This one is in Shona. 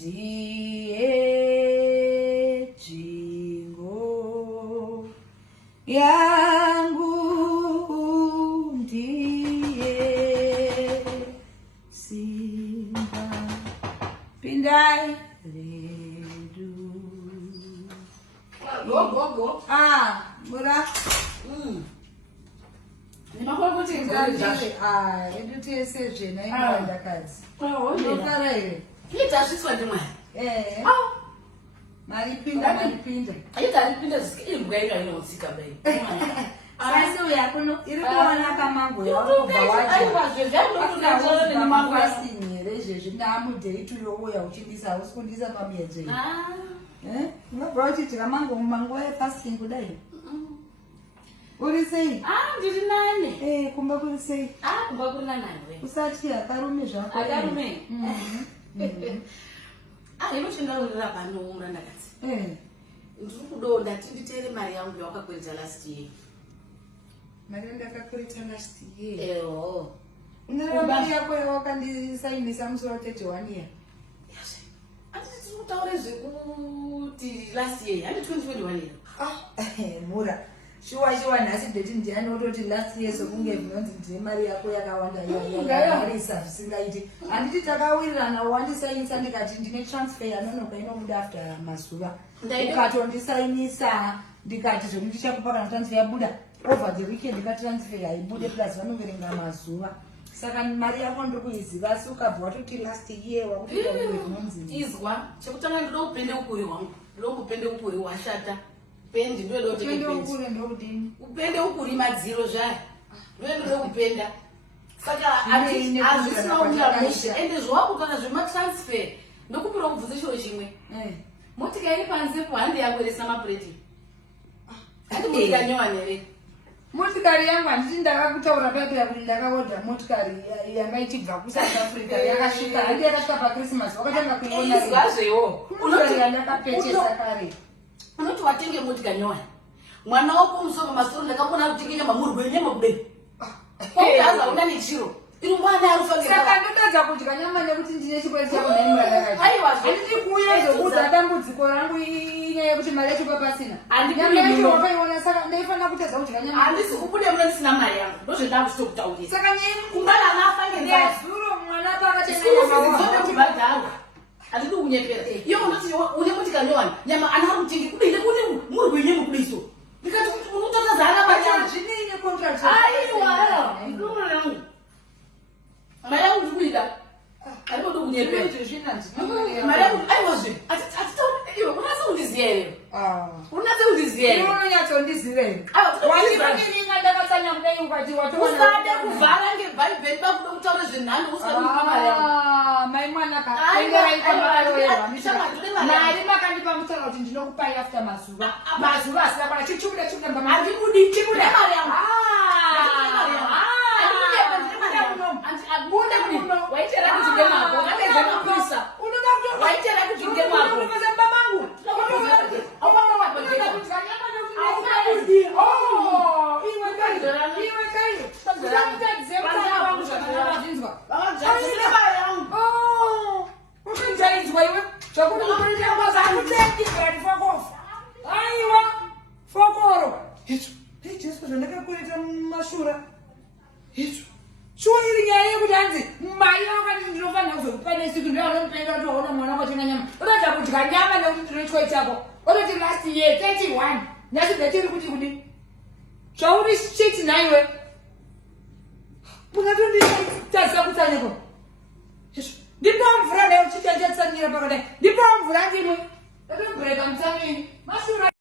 ndiye jingo yangu, ndiye simba pindai redu. Go. Mura. Nimekuwa kuti ngani? Eduti eseje na inganda kazi. Ndokara ere. Kita shiswa ndimwe. Maripinda. Ayita alipinda ziki imbwa inotsika bai. Sasa uyakuno iri kuona kamango yako bawaje. Ayiwa Ni mango asinyere jeje ndamude ituyo ya uchindisa usikundisa pamieje. Ngabva uchitika mango fasting kudai. Uri sei? Ndiri nane. Kumba kuri sei? Kumba kuri nane. Usati akarume zvako. Akarume. Inochindorira pano murandakadzi. Ndiri kudonda tinditere mari yangu yawakakwereta last year. Mari ndakakwereta last year. Eho. Unaona mari yako yawakandisainisa musoro 31 year. Yes. Anditi kutaura zvekuti last year, handi 2021 year. Mura. Shuwa nhasi ndeti ndiani ototi last year sokunge vinonzi ndine mari yako yakawanda yakarisa zvisingaiti. Handiti takawirirana wandisainisa ndikati ndine transfer yanonoka inobuda after mazuva. Ukatondisainisa ndikati zvekuti ndichakupa kana transfer yabuda over the weekend ndikatransfer haibude plus vanoverenga mazuva. Saka mari yako ndiri kuiziva asi ukabva watoti last year wakuti vinonzi izwa chekutanga ndinoda kupende ukuri hwangu ndinoda kupende ukuri washata. Pendi ndio ndio upende ukuri ndio kudini. Upende ukuri madziro zvayo. Ndio kupenda. Saka azvisina unyamusha ende zvawakutana zvema transfer ndokupira kubvunza chiro chimwe. Motika iri panze po handi yakweresa mapureti. Handi motika nyowanere. Motikari yangu handiti ndakakutaura paipa kuti ndakaodha motikari yanga ichibva kuSouth Africa yakasvika handi yakasvika paChristmas wakatanga kuiona izvazvewo unoti ndakapechesa kare. Unoti watenge motika nyowani mwana wako musoro masoro ndakambona kuti nyama murwe nyama kudeni. Kwaza una nechiro iri mwana arufa saka ndotadza kudya nyama nekuti ndine chikwezi changu naimurandakaita. Aiwa handiti kuuya zvokuudza dambudziko rangu inyaya yekuti mari yacho papasina. Nyama yacho wakaiona saka ndaifanira kutadza kudya nyama. Handisi kubude muno ndisina mari yangu ndozvendakutokutaurisa. Saka nyaya kumbala nafa ngezuro mwana pakatenga nyama handidi kunyepera. Iyo unoti une motika nyowani nyama anarutingi kudende kune murwe nyama kudiso. Ndikati kuti unototadzana mari yangu. Zvinei necontract. Aiwa. Mari yangu ndikuida. Ariko ndokunyepera. Mari yangu aiwazve. Iwe unatsa kundiziya here. Unatsa kundiziya here. Unonyatsokundiziya here. Wandivamiringa ndakatsanya kudai ukati watoona. Usade kuvhara ngebhaibheri bakuda kutaura zvenhando usade kupa mari yangu. Mai mwanaka. Mari makandipa mutaura kuti ndinokupai after mazuva. Mazuva asina kwana chichibuda mbama. Handibudi chibuda mari yangu. Abunde kuno. Waitera kuti ndemako. Ngapedza kupisa. Unoda kuti waitera kuti ndemako. Unofeza mbamangu. Shuwa iri nyaya yekuti hanzi mai vakati ndinofanira kuzokupa nesiku ndinomupenga kuti waona mwana wakotenga nyama. Unoda kudya nyama nekuti ndinoitwa chako. Unoti last year 31 nhasi betiri kuti kudi zvauri shiti naiwe ungatonditadzisa kutsanyeko. Ndipawo mvura nayo uchitenjetsanyira pakadai. Ndipawo mvura ndimwe. Ndatombureka mutsamini. Mashura